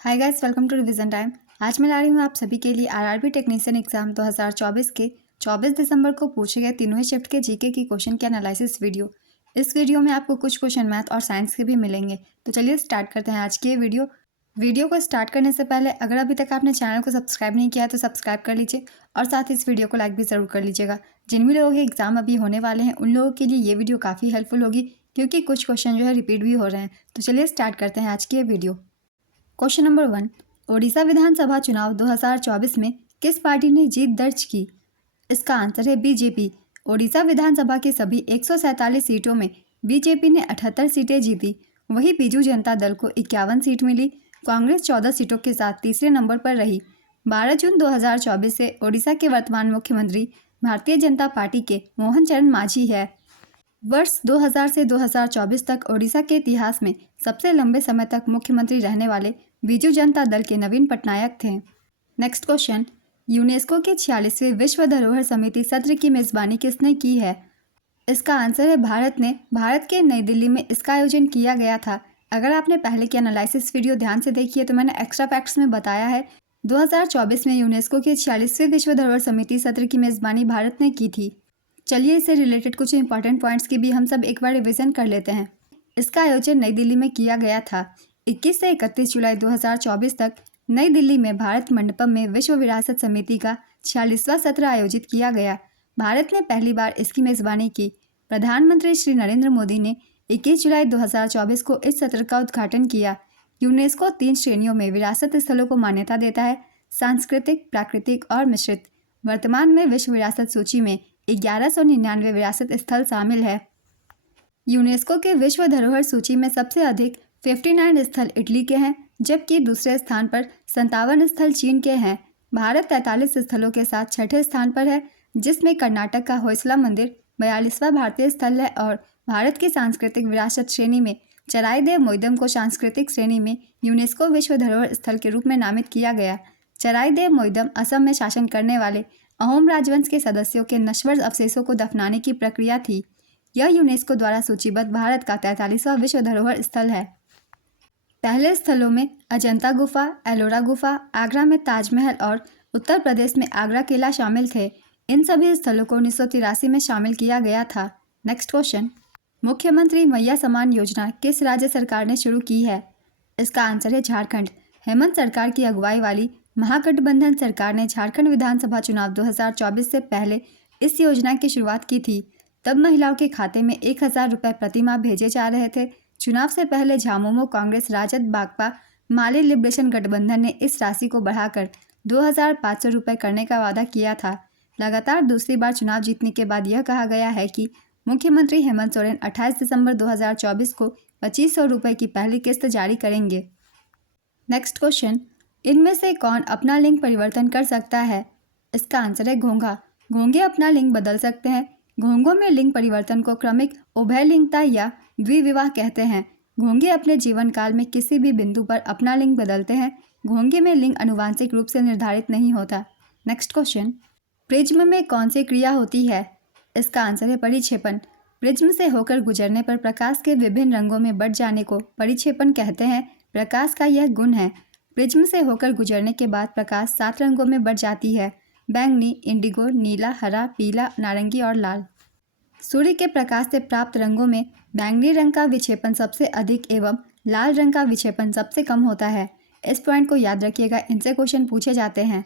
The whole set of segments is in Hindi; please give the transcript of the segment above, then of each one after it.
Hi guys, welcome to revision time. आज मैं ला रही हूँ आप सभी के लिए आरआरबी टेक्नीशियन एग्जाम 2024 के 24 दिसंबर को पूछे गए तीनों ही शिफ्ट के जीके की क्वेश्चन के एनालिसिस वीडियो। इस वीडियो में आपको कुछ क्वेश्चन मैथ और साइंस के भी मिलेंगे। तो चलिए स्टार्ट करते हैं आज की ये वीडियो को स्टार्ट करने से पहले अगर अभी तक आपने चैनल को सब्सक्राइब नहीं किया है तो सब्सक्राइब कर लीजिए और साथ ही इस वीडियो को लाइक भी ज़रूर कर लीजिएगा। जिन भी लोगों के एग्जाम अभी होने वाले हैं उन लोगों के लिए ये वीडियो काफ़ी हेल्पफुल होगी, क्योंकि कुछ क्वेश्चन जो है रिपीट भी हो रहे हैं। तो चलिए स्टार्ट करते हैं आज की ये वीडियो। क्वेश्चन नंबर 1, ओडिशा विधानसभा चुनाव 2024 में किस पार्टी ने जीत दर्ज की? इसका आंसर है बीजेपी। ओडिशा विधानसभा की सभी 147 सीटों में बीजेपी ने 78 सीटें जीती। वहीं बीजू जनता दल को 51 सीट मिली। कांग्रेस 14 सीटों के साथ तीसरे नंबर पर रही। 12 जून 2024 से ओडिशा के वर्तमान मुख्यमंत्री भारतीय जनता पार्टी के मोहन चरण मांझी है। वर्ष 2000 से 2024 तक ओडिशा के इतिहास में सबसे लंबे समय तक मुख्यमंत्री रहने वाले बीजू जनता दल के नवीन पटनायक थे। नेक्स्ट क्वेश्चन, यूनेस्को के 46वें विश्व धरोहर समिति सत्र की मेजबानी किसने की है? इसका आंसर है भारत ने। भारत के नई दिल्ली में इसका आयोजन किया गया था। अगर आपने पहले की एनालिसिस वीडियो ध्यान से देखी है तो मैंने एक्स्ट्रा फैक्ट्स में बताया है 2024 में यूनेस्को के 46वें विश्व धरोहर समिति सत्र की मेजबानी भारत ने की थी। चलिए इससे रिलेटेड कुछ इंपॉर्टेंट पॉइंट्स की भी हम सब एक बार रिवीजन कर लेते हैं। इसका आयोजन नई दिल्ली में किया गया था। 21 से 31 जुलाई 2024 तक नई दिल्ली में भारत मंडपम में विश्व विरासत समिति का 46वां सत्र आयोजित किया गया। भारत ने पहली बार इसकी मेजबानी की। प्रधानमंत्री श्री नरेंद्र मोदी ने 21 जुलाई 2024 को इस सत्र का उद्घाटन किया। यूनेस्को 3 श्रेणियों में विरासत स्थलों को मान्यता देता है: सांस्कृतिक, प्राकृतिक और मिश्रित। वर्तमान में विश्व विरासत सूची में 1199 विरासत स्थल शामिल है। यूनेस्को के विश्व धरोहर सूची में सबसे अधिक 59 स्थल इटली के हैं, जबकि दूसरे स्थान पर 57 स्थल चीन के हैं। भारत 43 स्थलों के साथ छठे स्थान पर है, जिसमें कर्नाटक का होयसला मंदिर 42वां भारतीय स्थल है और भारत की सांस्कृतिक विरासत श्रेणी में चराइदेव मोइदम को सांस्कृतिक श्रेणी में यूनेस्को विश्व धरोहर स्थल के रूप में नामित किया गया। चराइदेव मोइदम असम में शासन करने वाले अहोम राजवंश के सदस्यों के नश्वर अवशेषों को दफनाने की प्रक्रिया थी। यह यूनेस्को द्वारा सूचीबद्ध भारत का 43वां विश्व धरोहर स्थल है। पहले स्थलों में अजंता गुफा, एलोरा गुफा, आगरा में ताजमहल और उत्तर प्रदेश में आगरा किला शामिल थे। इन सभी स्थलों को 1983 में शामिल किया गया था। नेक्स्ट क्वेश्चन, मुख्यमंत्री मैया समान योजना किस राज्य सरकार ने शुरू की है? इसका आंसर है झारखंड। हेमंत सरकार की अगुवाई वाली महागठबंधन सरकार ने झारखंड विधानसभा चुनाव 2024 से पहले इस योजना की शुरुआत की थी। तब महिलाओं के खाते में 1000 रुपये प्रति माह भेजे जा रहे थे। चुनाव से पहले झामुमो कांग्रेस, राजद, भाकपा, माली लिबरेशन गठबंधन ने इस राशि को बढ़ाकर 2500 रुपये करने का वादा किया था। लगातार दूसरी बार चुनाव जीतने के बाद यह कहा गया है कि मुख्यमंत्री हेमंत सोरेन 28 दिसंबर 2024 को 2500 रुपये की पहली किस्त जारी करेंगे। नेक्स्ट क्वेश्चन, इनमें से कौन अपना लिंग परिवर्तन कर सकता है? इसका आंसर है घोंघा। घोंघे अपना लिंग बदल सकते हैं। घोंघों में लिंग परिवर्तन को क्रमिक उभयलिंगता या द्विविवाह कहते हैं। घोंघे अपने जीवन काल में किसी भी बिंदु पर अपना लिंग बदलते हैं। घोंघे में लिंग आनुवांशिक रूप से निर्धारित नहीं होता। नेक्स्ट क्वेश्चन, प्रिज्म में कौन सी क्रिया होती है? इसका आंसर है परिक्षेपण। प्रिज्म से होकर गुजरने पर प्रकाश के विभिन्न रंगों में बट जाने को परिक्षेपण कहते हैं। प्रकाश का यह गुण है। प्रिज्म से होकर गुजरने के बाद प्रकाश 7 रंगों में बट जाती है: बैंगनी, इंडिगो, नीला, हरा, पीला, नारंगी और लाल। सूर्य के प्रकाश से प्राप्त रंगों में बैंगनी रंग का विक्षेपण सबसे अधिक एवं लाल रंग का विक्षेपण सबसे कम होता है। इस पॉइंट को याद रखिएगा, इनसे क्वेश्चन पूछे जाते हैं।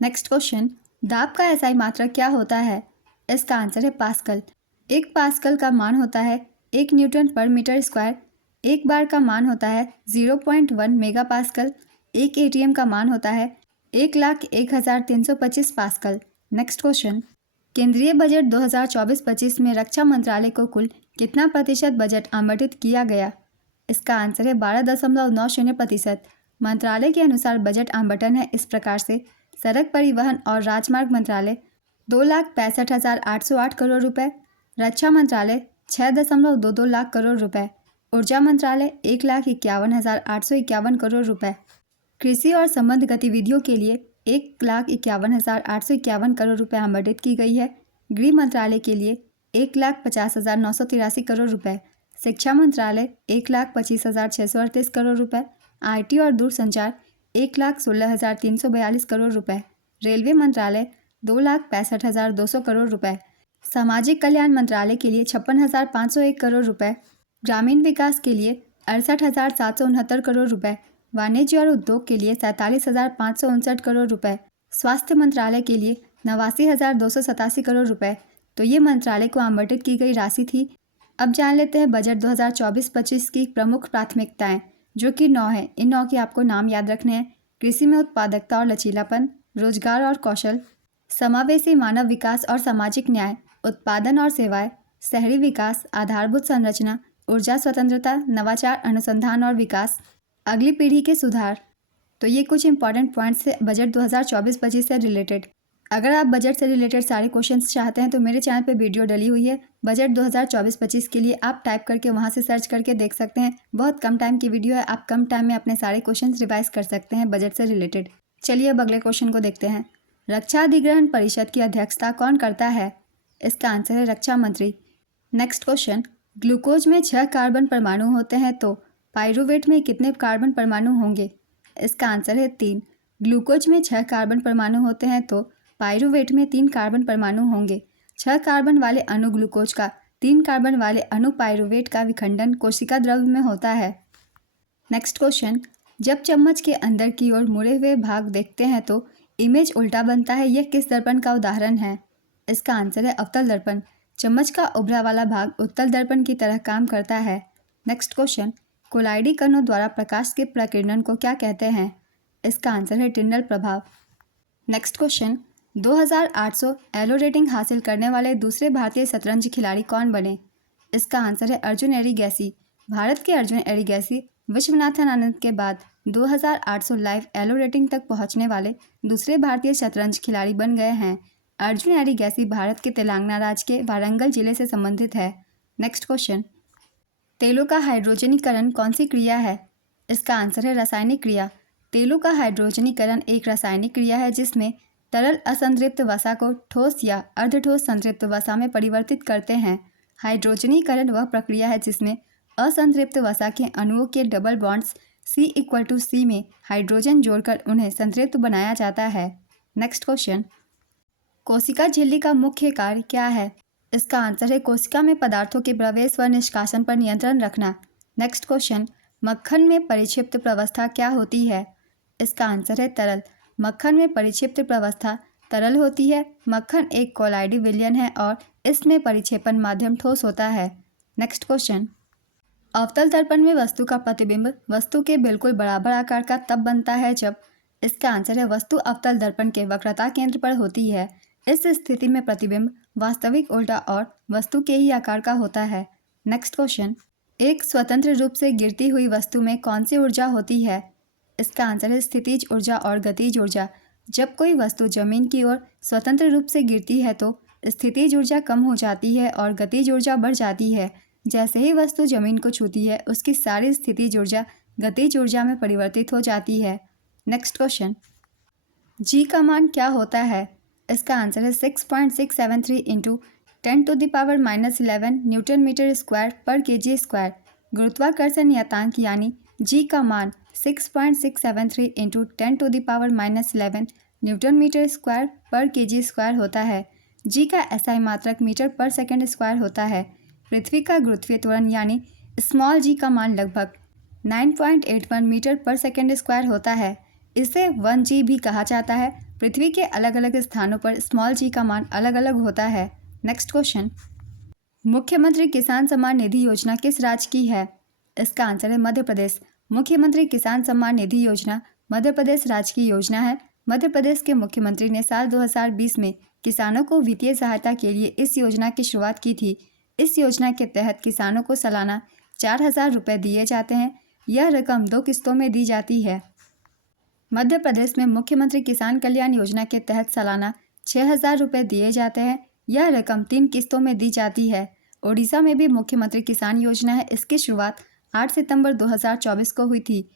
नेक्स्ट क्वेश्चन, दाब का एसआई मात्रक क्या होता है? इसका आंसर है पास्कल। 1 पास्कल का मान होता है 1 न्यूटन पर मीटर स्क्वायर। 1 बार का मान होता है 0.1 मेगा पास्कल। 1 एटीएम का मान होता है 1,01,325 पास्कल। नेक्स्ट क्वेश्चन, केंद्रीय बजट 2024-25 में रक्षा मंत्रालय को कुल कितना प्रतिशत बजट आवंटित किया गया? इसका आंसर है 12.90%। मंत्रालय के अनुसार बजट आवंटन है इस प्रकार से: सड़क परिवहन और राजमार्ग मंत्रालय 2,65,808 करोड़ रुपए, रक्षा मंत्रालय 6.22 लाख करोड़ रुपए, ऊर्जा मंत्रालय 1,51,851 करोड़ रुपए, कृषि और संबद्ध गतिविधियों के लिए 1,51,851 करोड़ रुपए आवंटित की गई है। गृह मंत्रालय के लिए 1,50,983 करोड़ रुपए, शिक्षा मंत्रालय 1,25,638 करोड़ रुपए, आईटी और दूरसंचार 1,16,342 करोड़ रुपए। रेलवे मंत्रालय 2,65,200 करोड़ रुपए। सामाजिक कल्याण मंत्रालय के लिए 56,501 करोड़ रुपए। ग्रामीण विकास के लिए 68,769 करोड़ रुपए। वाणिज्य और उद्योग के लिए 47,559 करोड़ रुपए। स्वास्थ्य मंत्रालय के लिए 89,287 करोड़ रुपए। तो ये मंत्रालय को आवंटित की गई राशि थी। अब जान लेते हैं बजट 2024-25 की प्रमुख प्राथमिकताएं, जो कि 9 है। इन 9 के आपको नाम याद रखने हैं। कृषि में उत्पादकता और लचीलापन, रोजगार और कौशल, समावेशी मानव विकास और सामाजिक न्याय, उत्पादन और सेवाएं, शहरी विकास, आधारभूत संरचना, ऊर्जा स्वतंत्रता, नवाचार, अनुसंधान और विकास, अगली पीढ़ी के सुधार। तो ये कुछ इंपॉर्टेंट पॉइंट्स है बजट 2024-25 से रिलेटेड। अगर आप बजट से रिलेटेड सारे क्वेश्चंस चाहते हैं तो मेरे चैनल पे वीडियो डली हुई है बजट 2024-25 के लिए। आप टाइप करके वहां से सर्च करके देख सकते हैं। बहुत कम टाइम की वीडियो है, आप कम टाइम में अपने सारे क्वेश्चंस रिवाइज कर सकते हैं बजट से रिलेटेड। चलिए अब अगले क्वेश्चन को देखते हैं। रक्षा अधिग्रहण परिषद की अध्यक्षता कौन करता है? इसका आंसर है रक्षा मंत्री। नेक्स्ट क्वेश्चन, ग्लूकोज में 6 कार्बन परमाणु होते हैं तो पाइरूवेट में कितने कार्बन परमाणु होंगे? इसका आंसर है 3। ग्लूकोज में 6 कार्बन परमाणु होते हैं तो पाइरूवेट में 3 कार्बन परमाणु होंगे। 6 कार्बन वाले अणु ग्लूकोज का, 3 कार्बन वाले अणु पाइरूवेट का विखंडन कोशिका द्रव्य में होता है। नेक्स्ट क्वेश्चन, जब चम्मच के अंदर की ओर मुड़े हुए भाग देखते हैं तो इमेज उल्टा बनता है, यह किस दर्पण का उदाहरण है? इसका आंसर है अवतल दर्पण। चम्मच का उभरा वाला भाग उत्तल दर्पण की तरह काम करता है। नेक्स्ट क्वेश्चन, कोलाइडी कणों द्वारा प्रकाश के प्रकीर्णन को क्या कहते हैं? इसका आंसर है टिंडल प्रभाव। नेक्स्ट क्वेश्चन, 2800 एलो रेटिंग हासिल करने वाले दूसरे भारतीय शतरंज खिलाड़ी कौन बने? इसका आंसर है अर्जुन एरिगैसी। भारत के अर्जुन एरिगैसी विश्वनाथन आनंद के बाद 2800 लाइव एलो रेटिंग तक पहुंचने वाले दूसरे भारतीय शतरंज खिलाड़ी बन गए हैं। अर्जुन एरिगैसी भारत के तेलंगाना राज्य के वारंगल जिले से संबंधित है। नेक्स्ट क्वेश्चन, तेलों का हाइड्रोजनीकरण कौन सी क्रिया है? इसका आंसर है रासायनिक क्रिया। तेलों का हाइड्रोजनीकरण एक रासायनिक क्रिया है जिसमें तरल असंतृप्त वसा को ठोस या अर्धठोस संतृप्त वसा में परिवर्तित करते हैं। हाइड्रोजनीकरण वह प्रक्रिया है जिसमें असंतृप्त वसा के अणुओं के डबल बॉन्ड्स C=C में हाइड्रोजन जोड़कर उन्हें संतृप्त बनाया जाता है। नेक्स्ट क्वेश्चन, कोशिका झिल्ली का मुख्य कार्य क्या है? इसका आंसर है कोशिका में पदार्थों के प्रवेश व निष्कासन पर नियंत्रण रखना। नेक्स्ट क्वेश्चन, मक्खन में परिक्षिप्त प्रवस्था क्या होती है? इसका आंसर है तरल। मक्खन में परिक्षिप्त प्रवस्था तरल होती है। मक्खन एक कोलाइडी विलयन है और इसमें परिक्षेपण माध्यम ठोस होता है। नेक्स्ट क्वेश्चन, अवतल दर्पण में वस्तु का प्रतिबिंब वस्तु के बिल्कुल बराबर आकार का तब बनता है जब। इसका आंसर है वस्तु अवतल दर्पण के वक्रता केंद्र पर होती है। इस स्थिति में प्रतिबिंब वास्तविक उल्टा और वस्तु के ही आकार का होता है। नेक्स्ट क्वेश्चन, एक स्वतंत्र रूप से गिरती हुई वस्तु में कौन सी ऊर्जा होती है? इसका आंसर है स्थितिज ऊर्जा और गतिज ऊर्जा। जब कोई वस्तु जमीन की ओर स्वतंत्र रूप से गिरती है तो स्थितिज ऊर्जा कम हो जाती है और गतिज ऊर्जा बढ़ जाती है। जैसे ही वस्तु जमीन को छूती है उसकी सारी स्थितिज ऊर्जा गतिज ऊर्जा में परिवर्तित हो जाती है। नेक्स्ट क्वेश्चन, जी का मान क्या होता है? इसका आंसर है 6.673 इंटू 10⁻⁻11 न्यूटन मीटर स्क्वायर पर kg स्क्वायर। गुरुत्वाकर्षण नियतांक यानी जी का मान 6.673 इंटू 10⁻⁻11 न्यूटन मीटर स्क्वायर पर kg स्क्वायर होता है। जी का SI मात्रक मीटर पर सेकंड स्क्वायर होता है। पृथ्वी का गुरुत्वीय त्वरण यानी स्मॉल जी का मान लगभग 9.81 मीटर पर सेकंड स्क्वायर होता है। इसे 1G भी कहा जाता है। पृथ्वी के अलग अलग स्थानों पर स्मॉल जी का मान अलग अलग होता है। नेक्स्ट क्वेश्चन, मुख्यमंत्री किसान सम्मान निधि योजना किस राज्य की है? इसका आंसर है मध्य प्रदेश। मुख्यमंत्री किसान सम्मान निधि योजना मध्य प्रदेश राज्य की योजना है। मध्य प्रदेश के मुख्यमंत्री ने साल 2020 में किसानों को वित्तीय सहायता के लिए इस योजना की शुरुआत की थी। इस योजना के तहत किसानों को सालाना 4,000 रुपये दिए जाते हैं। यह रकम 2 किस्तों में दी जाती है। मध्य प्रदेश में मुख्यमंत्री किसान कल्याण योजना के तहत सालाना 6,000 रुपये दिए जाते हैं। यह रकम 3 किस्तों में दी जाती है। ओडिशा में भी मुख्यमंत्री किसान योजना है। इसकी शुरुआत 8 सितंबर 2024 को हुई थी।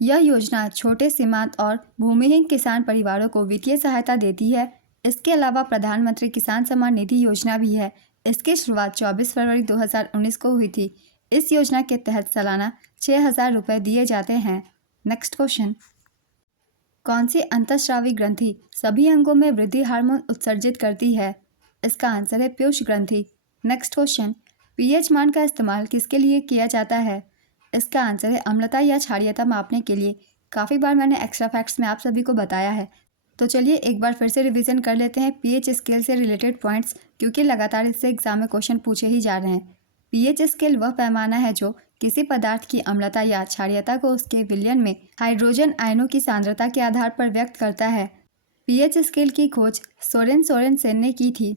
यह योजना छोटे सीमांत और भूमिहीन किसान परिवारों को वित्तीय सहायता देती है। इसके अलावा प्रधानमंत्री किसान सम्मान निधि योजना भी है। इसकी शुरुआत 24 फरवरी 2019 को हुई थी। इस योजना के तहत सालाना 6,000 रुपये दिए जाते हैं। नेक्स्ट क्वेश्चन, कौन सी अंतःस्रावी ग्रंथि सभी अंगों में वृद्धि हार्मोन उत्सर्जित करती है? इसका आंसर है पीयूष ग्रंथि। नेक्स्ट क्वेश्चन, पीएच मान का इस्तेमाल किसके लिए किया जाता है? इसका आंसर है अम्लता या क्षारीयता मापने के लिए। काफ़ी बार मैंने एक्स्ट्रा फैक्ट्स में आप सभी को बताया है, तो चलिए एक बार फिर से रिवीजन कर लेते हैं पीएच स्केल से रिलेटेड पॉइंट्स, क्योंकि लगातार इससे एग्जाम में क्वेश्चन पूछे ही जा रहे हैं। पीएच स्केल वह पैमाना है जो किसी पदार्थ की अम्लता या क्षारीयता को उसके विलयन में हाइड्रोजन आयनों की सांद्रता के आधार पर व्यक्त करता है। पीएच स्केल की खोज सोरेनसेन ने की थी।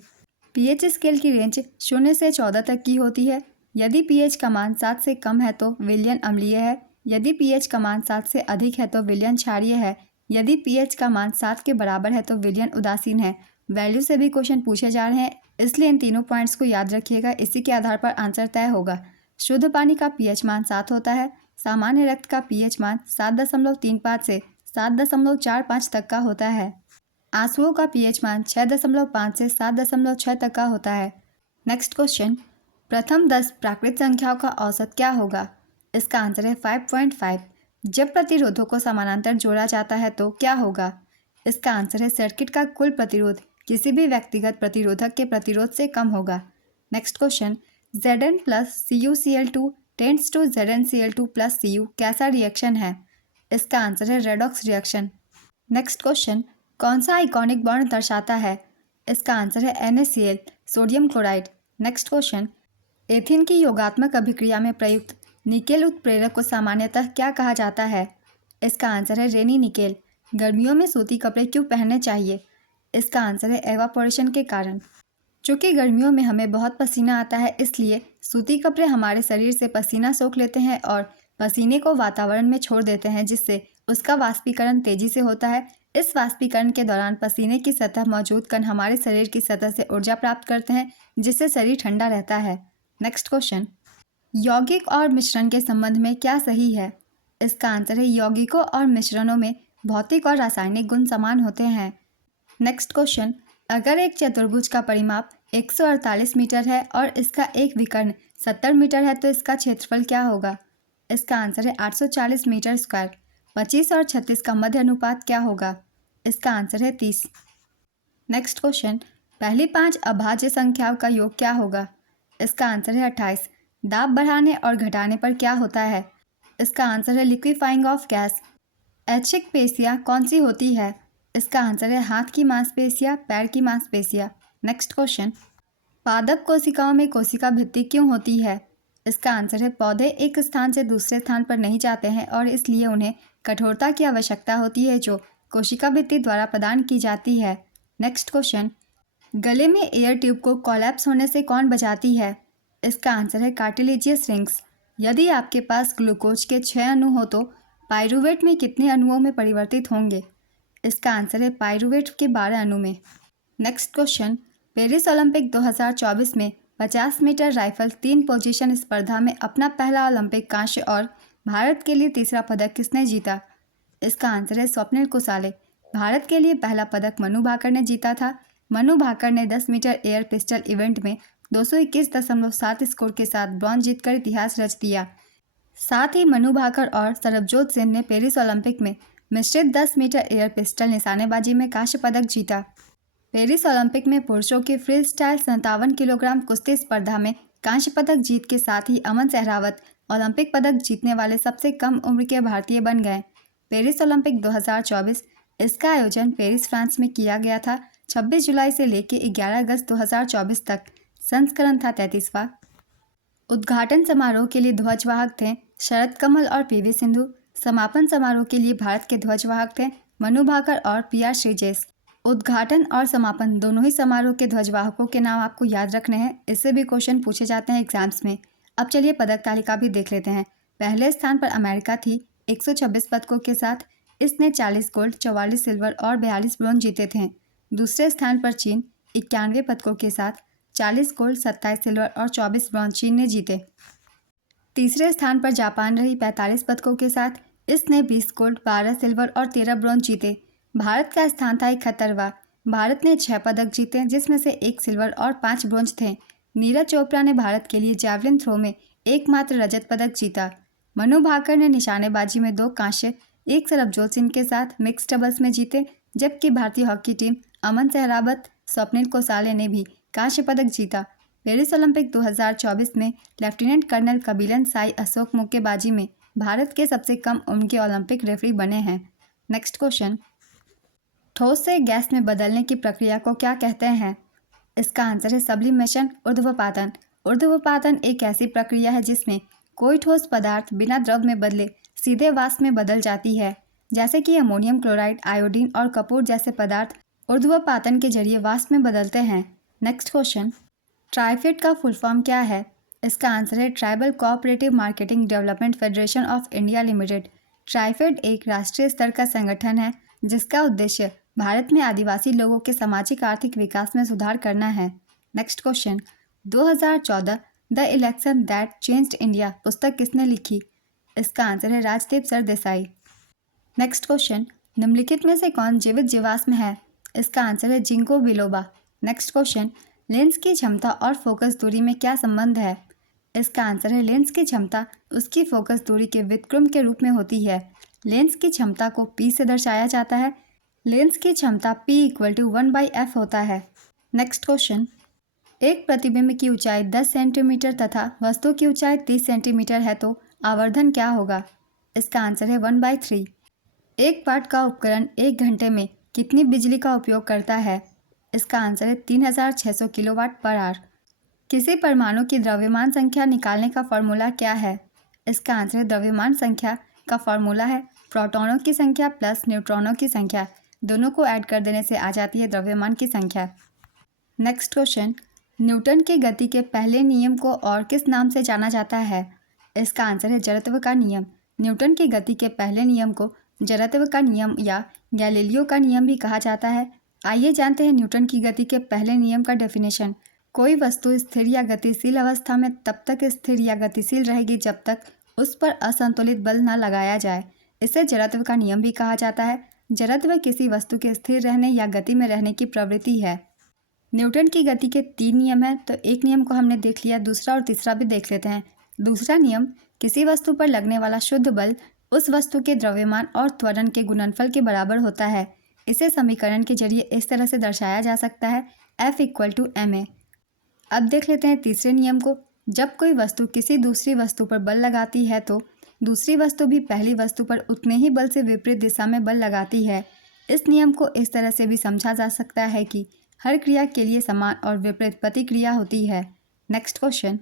पीएच स्केल की रेंज 0 से 14 तक की होती है। यदि पीएच का मान 7 से कम है तो विलयन अम्लीय है। यदि पीएच का मान 7 से अधिक है तो विलयन क्षारीय है। यदि पीएच का मान 7 के बराबर है तो विलयन उदासीन है। वैल्यू से भी क्वेश्चन पूछे जा रहे हैं, इसलिए इन तीनों पॉइंट्स को याद रखिएगा। इसी के आधार पर आंसर तय होगा। शुद्ध पानी का पीएच मान 7 होता है। सामान्य रक्त का पीएच मान 7.35 से 7.45 तक का होता है। आंसुओं का पीएच मान 6.5 से 7.6 तक का होता है। नेक्स्ट क्वेश्चन, प्रथम 10 प्राकृत संख्याओं का औसत क्या होगा? इसका आंसर है 5.5। जब प्रतिरोधों को समानांतर जोड़ा जाता है तो क्या होगा? इसका आंसर है सर्किट का कुल प्रतिरोध किसी भी व्यक्तिगत प्रतिरोधक के प्रतिरोध से कम होगा। Next question, Zn plus CuCl2 tends to ZnCl2 plus Cu कैसा रिएक्शन है? इसका आंसर है रेडॉक्स रिएक्शन। नेक्स्ट क्वेश्चन, कौन सा आइकॉनिक बॉन्ड दर्शाता है? इसका आंसर है NaCl sodium chloride. Next question, ethene की योगात्मक अभिक्रिया में प्रयुक्त निकेल उत्प्रेरक को सामान्यतः क्या कहा जाता है? इसका आंसर है रेनी निकेल। गर्मियों में सूती कपड़े क्यों पहनने चाहिए? इसका आंसर है एवापोरेशन के कारण। चूँकि गर्मियों में हमें बहुत पसीना आता है, इसलिए सूती कपड़े हमारे शरीर से पसीना सोख लेते हैं और पसीने को वातावरण में छोड़ देते हैं, जिससे उसका वाष्पीकरण तेजी से होता है। इस वाष्पीकरण के दौरान पसीने की सतह मौजूद कण हमारे शरीर की सतह से ऊर्जा प्राप्त करते हैं, जिससे शरीर ठंडा रहता है। नेक्स्ट क्वेश्चन, यौगिक और मिश्रण के संबंध में क्या सही है? इसका आंसर है यौगिकों और मिश्रणों में भौतिक और रासायनिक गुण समान होते हैं। नेक्स्ट क्वेश्चन, अगर एक चतुर्भुज का परिमाप 148 मीटर है और इसका एक विकर्ण 70 मीटर है तो इसका क्षेत्रफल क्या होगा? इसका आंसर है 840 मीटर स्क्वायर। 25 और 36 का मध्य अनुपात क्या होगा? इसका आंसर है 30। नेक्स्ट क्वेश्चन, पहली 5 अभाज्य संख्याओं का योग क्या होगा? इसका आंसर है 28। दाब बढ़ाने और घटाने पर क्या होता है? इसका आंसर है लिक्विफाइंग ऑफ गैस। ऐच्छिक पेशियाँ कौन सी होती है? इसका आंसर है हाथ की मांसपेशियाँ, पैर की मांसपेशियाँ। नेक्स्ट क्वेश्चन, पादप कोशिकाओं में कोशिका भित्ति क्यों होती है? इसका आंसर है पौधे एक स्थान से दूसरे स्थान पर नहीं जाते हैं और इसलिए उन्हें कठोरता की आवश्यकता होती है, जो कोशिका भित्ति द्वारा प्रदान की जाती है। नेक्स्ट क्वेश्चन, गले में एयर ट्यूब को कोलैप्स होने से कौन बचाती है? इसका आंसर है कार्टिलेजियस रिंग्स। यदि आपके पास ग्लूकोज के 6 अणु हो तो पाइरूवेट में कितने अणुओं में परिवर्तित होंगे? इसका आंसर है पाइरूवेट के 12 अणु में। नेक्स्ट क्वेश्चन, पेरिस ओलंपिक 2024 में 50 मीटर राइफल 3 पोजीशन स्पर्धा में अपना पहला ओलंपिक कांस्य और भारत के लिए तीसरा पदक किसने जीता? इसका आंसर है स्वप्निल कुसाले। भारत के लिए पहला पदक मनु भाकर ने जीता था। मनु भाकर ने 10 मीटर एयर पिस्टल इवेंट में 221.7 स्कोर के साथ ब्रॉन्ज जीतकर इतिहास रच दिया। साथ ही मनु भाकर और सरबजोत सिंह ने पेरिस ओलंपिक में मिश्रित 10 मीटर एयर पिस्टल निशानेबाजी में कांस्य पदक जीता। पेरिस ओलंपिक में पुरुषों की फ्री स्टाइल 57 किलोग्राम कुश्ती स्पर्धा में कांस्य पदक जीत के साथ ही अमन सहरावत ओलंपिक पदक जीतने वाले सबसे कम उम्र के भारतीय बन गए। पेरिस ओलंपिक 2024, इसका आयोजन पेरिस, फ्रांस में किया गया था। 26 जुलाई से लेकर 11 अगस्त 2024 तक। संस्करण था 33वां। उद्घाटन समारोह के लिए ध्वजवाहक थे शरद कमल और पीवी सिंधु। समापन समारोह के लिए भारत के ध्वजवाहक थे मनु भाकर और PR श्रीजेश। उद्घाटन और समापन दोनों ही समारोह के ध्वजवाहकों के नाम आपको याद रखने हैं, इससे भी क्वेश्चन पूछे जाते हैं एग्जाम्स में। अब चलिए पदक तालिका भी देख लेते हैं। पहले स्थान पर अमेरिका थी 126 पदकों के साथ। इसने 40 गोल्ड, 44 सिल्वर और 42 ब्रोंज जीते थे। दूसरे स्थान पर चीन 91 पदकों के साथ 40 गोल्ड, 27 सिल्वर और 24 ब्रोंज चीन ने जीते। तीसरे स्थान पर जापान रही 45 पदकों के साथ। इसने 20 गोल्ड, 12 सिल्वर और 13 ब्रोंज जीते। भारत का स्थान था 71वां। भारत ने 6 पदक जीते, जिसमें से 1 सिल्वर और 5 ब्रोंज थे। नीरज चोपड़ा ने भारत के लिए जैवलिन थ्रो में एकमात्र रजत पदक जीता। मनु भाकर ने निशानेबाजी में 2 कांस्य, एक सरबजोत सिंह के साथ मिक्स डबल्स में जीते, जबकि भारतीय हॉकी टीम अमन सहरावत, स्वप्निल कोसाले ने भी कांस्य पदक जीता। पेरिस ओलंपिक 2024 में लेफ्टिनेंट कर्नल कबीलन साई अशोक मुक्केबाजी में भारत के सबसे कम उम्र के ओलंपिक रेफरी बने हैं। नेक्स्ट क्वेश्चन, ठोस से गैस में बदलने की प्रक्रिया को क्या कहते हैं? इसका आंसर है सब्लिमेशन, ऊर्ध्वपातन। ऊर्ध्वपातन एक ऐसी प्रक्रिया है जिसमें कोई ठोस पदार्थ बिना द्रव में बदले सीधे वाष्प में बदल जाती है, जैसे कि अमोनियम क्लोराइड, आयोडीन और कपूर जैसे पदार्थ ऊर्ध्वपातन के जरिए वाष्प में बदलते हैं। नेक्स्ट क्वेश्चन, ट्राइफेड का फुल फॉर्म क्या है? इसका आंसर है tribal cooperative marketing development federation of India limited. TRIFED एक राष्ट्रीय स्तर का संगठन है जिसका उद्देश्य भारत में आदिवासी लोगों के सामाजिक आर्थिक विकास में सुधार करना है। Next question, 2014 the election that changed India पुस्तक किसने लिखी? इसका आंसर है राजदीप सरदेसाई। नेक्स्ट क्वेश्चन, निम्नलिखित में से कौन जीवित जीवाश्म है? इसका आंसर है ginkgo biloba. Next question, lens की क्षमता और फोकस दूरी में क्या संबंध है? इसका आंसर है लेंस की क्षमता उसकी फोकस दूरी के व्युत्क्रम के रूप में होती है। लेंस की क्षमता को P से दर्शाया जाता है। लेंस की क्षमता P = 1/f होता है। नेक्स्ट क्वेश्चन, एक प्रतिबिंब की ऊंचाई 10 सेंटीमीटर तथा वस्तु की ऊंचाई 30 सेंटीमीटर है तो आवर्धन क्या होगा? इसका आंसर है 1/3। एक वाट का उपकरण 1 घंटे में कितनी बिजली का उपयोग करता है? इसका आंसर है 3600 किलोवाट पर आवर। किसी परमाणु की द्रव्यमान संख्या निकालने का फॉर्मूला क्या है? इसका आंसर है द्रव्यमान संख्या का फॉर्मूला है प्रोटॉनों की संख्या प्लस न्यूट्रॉनों की संख्या, दोनों को ऐड कर देने से आ जाती है द्रव्यमान की संख्या। नेक्स्ट क्वेश्चन, न्यूटन की गति के पहले नियम को और किस नाम से जाना जाता है? इसका आंसर है जड़त्व का नियम। न्यूटन की गति के पहले नियम को जड़त्व का नियम या गैलीलियो का नियम भी कहा जाता है। आइए जानते हैं न्यूटन की गति के पहले नियम का डेफिनेशन। कोई वस्तु स्थिर या गतिशील अवस्था में तब तक स्थिर या गतिशील रहेगी जब तक उस पर असंतुलित बल न लगाया जाए। इसे जड़त्व का नियम भी कहा जाता है। जड़त्व किसी वस्तु के स्थिर रहने या गति में रहने की प्रवृत्ति है। न्यूटन की गति के 3 नियम हैं, तो एक नियम को हमने देख लिया, दूसरा और तीसरा भी देख लेते हैं। दूसरा नियम, किसी वस्तु पर लगने वाला शुद्ध बल उस वस्तु के द्रव्यमान और त्वरण के गुणनफल के बराबर होता है। इसे समीकरण के जरिए इस तरह से दर्शाया जा सकता है, F = ma। अब देख लेते हैं तीसरे नियम को। जब कोई वस्तु किसी दूसरी वस्तु पर बल लगाती है तो दूसरी वस्तु भी पहली वस्तु पर उतने ही बल से विपरीत दिशा में बल लगाती है। इस नियम को इस तरह से भी समझा जा सकता है कि हर क्रिया के लिए समान और विपरीत प्रतिक्रिया होती है। नेक्स्ट क्वेश्चन,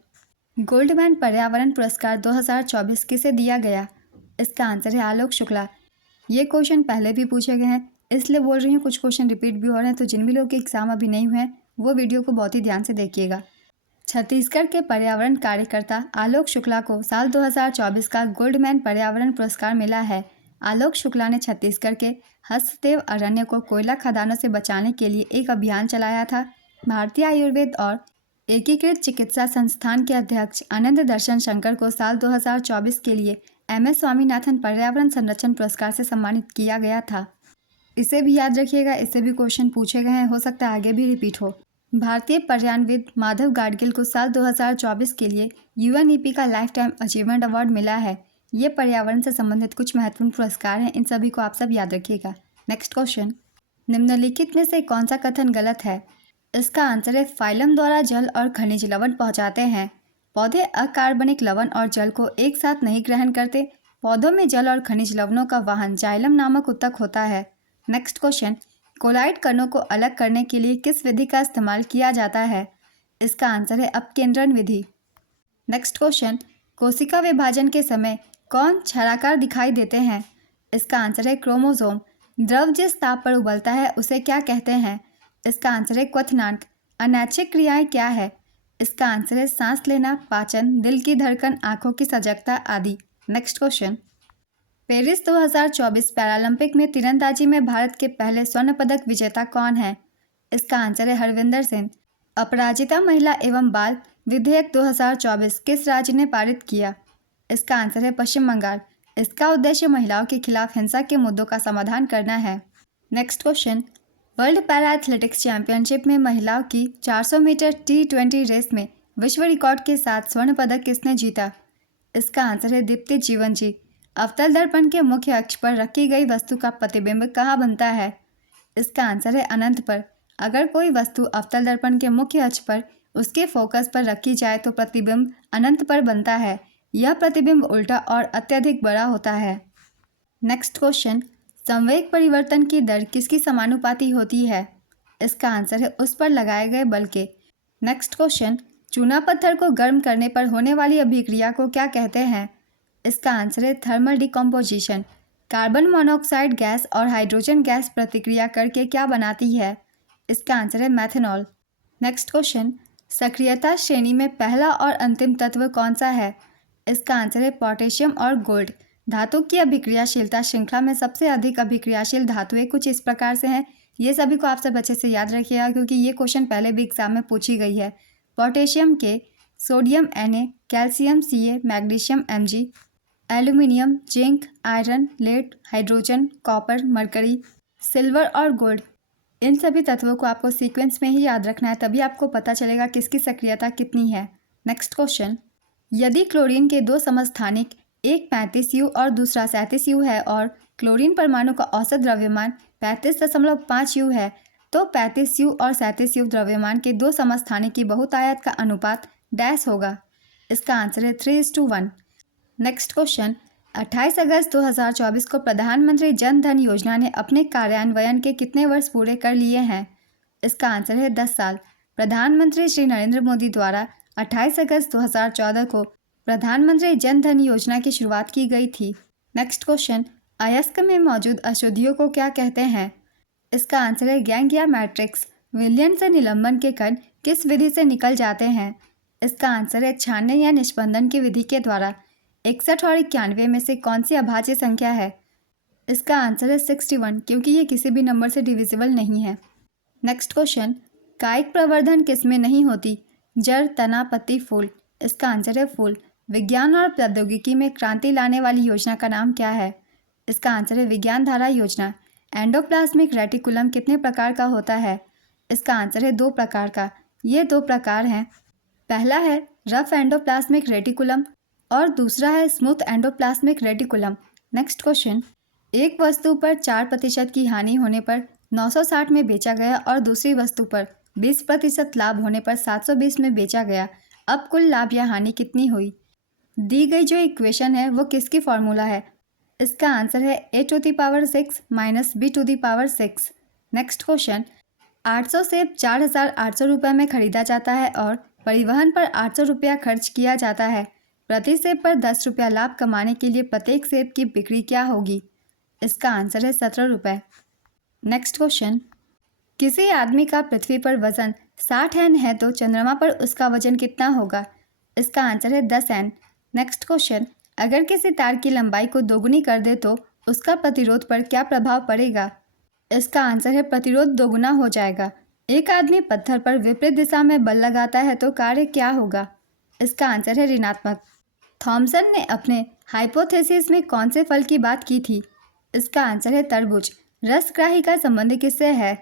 गोल्डमैन पर्यावरण पुरस्कार 2024 किसे दिया गया? इसका आंसर है आलोक शुक्ला। ये क्वेश्चन पहले भी पूछे गए हैं, इसलिए बोल रही हूँ, कुछ क्वेश्चन रिपीट भी हो रहे हैं, तो जिन भी लोगों के एग्जाम अभी नहीं हुए हैं वो वीडियो को बहुत ही ध्यान से देखिएगा। छत्तीसगढ़ के पर्यावरण कार्यकर्ता आलोक शुक्ला को साल 2024 का गोल्डमैन पर्यावरण पुरस्कार मिला है। आलोक शुक्ला ने छत्तीसगढ़ के हस्तदेव अरण्य को कोयला खदानों से बचाने के लिए एक अभियान चलाया था। भारतीय आयुर्वेद और एकीकृत चिकित्सा संस्थान के अध्यक्ष आनंद दर्शन शंकर को साल 2024 के लिए MS स्वामीनाथन पर्यावरण संरक्षण पुरस्कार से सम्मानित किया गया था। इसे भी याद रखिएगा, इससे भी क्वेश्चन पूछे गए हैं, हो सकता है आगे भी रिपीट हो। भारतीय पर्यावरणविद माधव गाडगिल को साल 2024 के लिए UNEP का लाइफ टाइम अचीवमेंट अवार्ड मिला है। ये पर्यावरण से संबंधित कुछ महत्वपूर्ण पुरस्कार हैं, इन सभी को आप सब याद रखिएगा। नेक्स्ट क्वेश्चन, निम्नलिखित में से कौन सा कथन गलत है? इसका आंसर है फाइलम द्वारा जल और खनिज लवण पहुँचाते हैं। पौधे अकार्बनिक लवण और जल को एक साथ नहीं ग्रहण करते। पौधों में जल और खनिज लवणों का वाहन जाइलम नामक उत्तक होता है। नेक्स्ट क्वेश्चन, कोलाइड कणों को अलग करने के लिए किस विधि का इस्तेमाल किया जाता है? इसका आंसर है अपकेंद्रण विधि। नेक्स्ट क्वेश्चन, कोशिका विभाजन के समय कौन छायाकार दिखाई देते हैं? इसका आंसर है क्रोमोसोम। द्रव जिस ताप पर उबलता है उसे क्या कहते हैं? इसका आंसर है क्वथनांक। अनैच्छिक क्रियाएं क्या है? इसका आंसर है सांस लेना, पाचन, दिल की धड़कन, आंखों की सजगता आदि। नेक्स्ट क्वेश्चन, पेरिस 2024 पैरालंपिक में तीरंदाजी में भारत के पहले स्वर्ण पदक विजेता कौन है? इसका आंसर है हरविंदर सिंह। अपराजिता महिला एवं बाल विधेयक 2024 किस राज्य ने पारित किया? इसका आंसर है पश्चिम बंगाल। इसका उद्देश्य महिलाओं के खिलाफ हिंसा के मुद्दों का समाधान करना है। Next question, world para athletics championship में महिलाओं की 400 मीटर T20 रेस में विश्व रिकॉर्ड के साथ स्वर्ण पदक किसने जीता? इसका आंसर है दीप्ति जीवन जी। अवतल दर्पण के मुख्य अक्ष पर रखी गई वस्तु का प्रतिबिंब कहाँ बनता है? इसका आंसर है अनंत पर। अगर कोई वस्तु अवतल दर्पण के मुख्य अक्ष पर उसके फोकस पर रखी जाए तो प्रतिबिंब अनंत पर बनता है। यह प्रतिबिंब उल्टा और अत्यधिक बड़ा होता है। नेक्स्ट क्वेश्चन, संवेग परिवर्तन की दर किसकी समानुपाती होती है? इसका आंसर है उस पर लगाए गए बल के। नेक्स्ट क्वेश्चन, चूना पत्थर को गर्म करने पर होने वाली अभिक्रिया को क्या कहते हैं? इसका आंसर है thermal decomposition. Carbon monoxide gas और हाइड्रोजन गैस प्रतिक्रिया करके क्या बनाती है? इसका आंसर है मेथनॉल। नेक्स्ट क्वेश्चन, सक्रियता श्रेणी में पहला और अंतिम तत्व कौन सा है? इसका आंसर है पोटेशियम और गोल्ड। धातु की अभिक्रियाशीलता श्रृंखला में सबसे अधिक अभिक्रियाशील धातुएं कुछ इस प्रकार से हैं। ये सभी को आप सब अच्छे से याद रखिएगा क्योंकि ये क्वेश्चन पहले भी एग्जाम में पूछी गई है। Potassium K, sodium Na, calcium Ca, magnesium Mg, aluminium, zinc, iron, lead, hydrogen, copper, mercury, silver और गोल्ड। इन सभी तत्वों को आपको सीक्वेंस में ही याद रखना है, तभी आपको पता चलेगा किसकी सक्रियता कितनी है। नेक्स्ट क्वेश्चन, यदि क्लोरीन के दो समस्थानिक, एक 35U और दूसरा 37U है और क्लोरीन परमाणु का औसत द्रव्यमान 35.5U है तो 35U और 37U द्रव्यमान के दो समस्थानिक की बहुतायत का अनुपात डैश होगा। इसका आंसर है 3:1। नेक्स्ट क्वेश्चन, 28 अगस्त 2024 को प्रधानमंत्री जन धन योजना ने अपने कार्यान्वयन के कितने वर्ष पूरे कर लिए हैं? इसका आंसर है 10 साल। प्रधानमंत्री श्री नरेंद्र मोदी द्वारा 28 अगस्त 2014 को प्रधानमंत्री जन धन योजना की शुरुआत की गई थी। नेक्स्ट क्वेश्चन, अयस्क में मौजूद अशुद्धियों को क्या कहते हैं? इसका आंसर है गैंग या मैट्रिक्स। विलयन से निलंबन के कण किस विधि से निकल जाते हैं? इसका आंसर है छानने या निष्पंदन की विधि के द्वारा। 61 और 91 में से कौन सी अभाज्य संख्या है? इसका आंसर है 61 क्योंकि ये किसी भी नंबर से डिविजिबल नहीं है। नेक्स्ट क्वेश्चन, कायिक प्रवर्धन किसमें नहीं होती? जड़, तना, पत्ती, फूल। इसका आंसर है फूल। विज्ञान और प्रौद्योगिकी में क्रांति लाने वाली योजना का नाम क्या है? इसका आंसर है विज्ञान धारा योजना। एंडोप्लाज्मिक रेटिकुलम कितने प्रकार का होता है? इसका आंसर है 2 प्रकार का। ये 2 प्रकार हैं। पहला है रफ एंडोप्लाज्मिक रेटिकुलम और दूसरा है smooth endoplasmic reticulum. Next question, एक वस्तु पर 4% की हानि होने पर 960 में बेचा गया और दूसरी वस्तु पर 20% लाभ होने पर 720 में बेचा गया। अब कुल लाभ या हानि कितनी हुई? दी गई जो इक्वेशन है वो किसकी फॉर्मूला है? इसका आंसर है a⁶ minus b⁶. Next question, 800 सेब 4,800 रुपये में खरीदा जाता है और परिवहन पर 800 रुपया खर्च किया जाता है। प्रति सेब पर 10 रुपया लाभ कमाने के लिए प्रत्येक सेब की बिक्री क्या होगी? इसका आंसर है 17 रुपये। नेक्स्ट क्वेश्चन, किसी आदमी का पृथ्वी पर वजन 60 N है तो चंद्रमा पर उसका वजन कितना होगा? इसका आंसर है 10 N। नेक्स्ट क्वेश्चन, अगर किसी तार की लंबाई को दोगुनी कर दे तो उसका प्रतिरोध पर क्या प्रभाव पड़ेगा? इसका आंसर है प्रतिरोध दोगुना हो जाएगा। एक आदमी पत्थर पर विपरीत दिशा में बल लगाता है तो कार्य क्या होगा? इसका आंसर है ऋणात्मक। थॉमसन ने अपने हाइपोथेसिस में कौन से फल की बात की थी? इसका आंसर है तरबूज। रसग्राही का संबंध किससे है?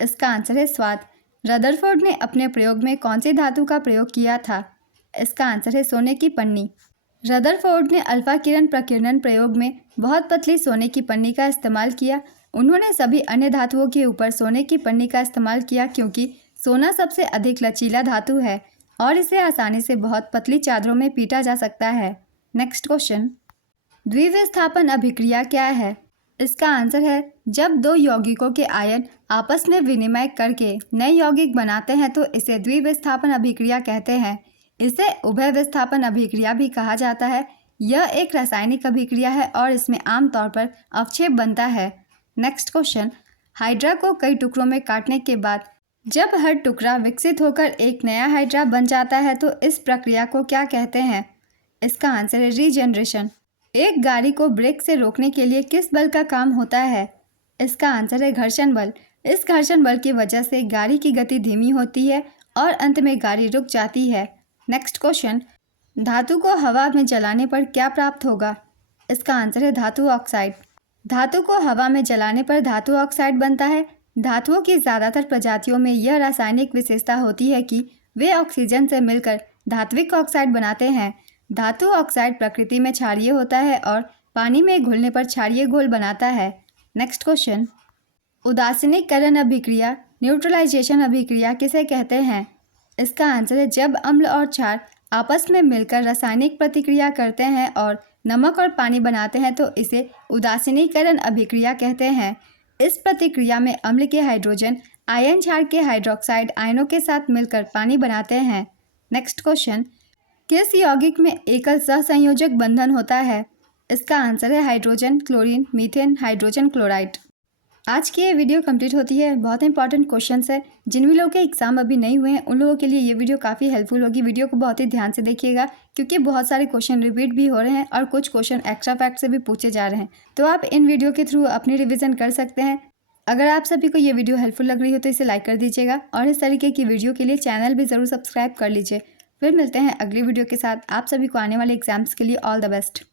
इसका आंसर है स्वाद। रदरफोर्ड ने अपने प्रयोग में कौन सी धातु का प्रयोग किया था? इसका आंसर है सोने की पन्नी। रदरफोर्ड ने अल्फा किरण प्रकीर्णन प्रयोग में बहुत पतली सोने की पन्नी का इस्तेमाल किया। उन्होंने सभी अन्य धातुओं के ऊपर सोने की पन्नी का इस्तेमाल किया क्योंकि सोना सबसे अधिक लचीला धातु है और इसे आसानी से बहुत पतली चादरों में पीटा जा सकता है। नेक्स्ट क्वेश्चन, द्विविस्थापन अभिक्रिया क्या है? इसका आंसर है जब 2 यौगिकों के आयन आपस में विनिमय करके नए यौगिक बनाते हैं तो इसे द्विविस्थापन अभिक्रिया कहते हैं। इसे उभय विस्थापन अभिक्रिया भी कहा जाता है। यह एक रासायनिक अभिक्रिया है और इसमें आमतौर पर अवक्षेप बनता है। नेक्स्ट क्वेश्चन, हाइड्रा को कई टुकड़ों में काटने के बाद जब हर टुकड़ा विकसित होकर एक नया हाइड्रा बन जाता है तो इस प्रक्रिया को क्या कहते हैं? इसका आंसर है रीजनरेशन। एक गाड़ी को ब्रेक से रोकने के लिए किस बल का काम होता है? इसका आंसर है घर्षण बल। इस घर्षण बल की वजह से गाड़ी की गति धीमी होती है और अंत में गाड़ी रुक जाती है। नेक्स्ट क्वेश्चन, धातु को हवा में जलाने पर क्या प्राप्त होगा? इसका आंसर है धातु ऑक्साइड। धातु को हवा में जलाने पर धातु ऑक्साइड बनता है। धातुओं की ज़्यादातर प्रजातियों में यह रासायनिक विशेषता होती है कि वे ऑक्सीजन से मिलकर धात्विक ऑक्साइड बनाते हैं। धातु ऑक्साइड प्रकृति में क्षारीय होता है और पानी में घुलने पर क्षारीय घोल बनाता है? नेक्स्ट क्वेश्चन, उदासीनीकरण अभिक्रिया न्यूट्रलाइजेशन अभिक्रिया किसे कहते हैं? इसका आंसर है जब अम्ल और क्षार आपस में मिलकर रासायनिक प्रतिक्रिया करते हैं और नमक और पानी बनाते हैं तो इसे उदासीनीकरण अभिक्रिया कहते हैं। इस प्रतिक्रिया में अम्ल के हाइड्रोजन आयन क्षार के हाइड्रोक्साइड आयनों के साथ मिलकर पानी बनाते हैं। नेक्स्ट क्वेश्चन, किस यौगिक में एकल सहसंयोजक बंधन होता है? इसका आंसर है hydrogen chlorine methane hydrogen chloride. आज की ये वीडियो कंप्लीट होती है। बहुत इंपॉर्टेंट क्वेश्चंस है, जिन भी लोगों के एग्जाम अभी नहीं हुए हैं उन लोगों के लिए ये वीडियो काफ़ी हेल्पफुल होगी। वीडियो को बहुत ही ध्यान से देखिएगा क्योंकि बहुत सारे क्वेश्चन रिपीट भी हो रहे हैं और कुछ क्वेश्चन एक्स्ट्रा फैक्ट से भी पूछे जा रहे हैं, तो आप इन वीडियो के थ्रू अपनी रिविजन कर सकते हैं। अगर आप सभी को ये वीडियो हेल्पफुल लग रही हो तो इसे लाइक कर दीजिएगा और इस तरीके की वीडियो के लिए चैनल भी ज़रूर सब्सक्राइब कर लीजिए। फिर मिलते हैं अगली वीडियो के साथ। आप सभी को आने वाले एग्जाम्स के लिए ऑल द बेस्ट।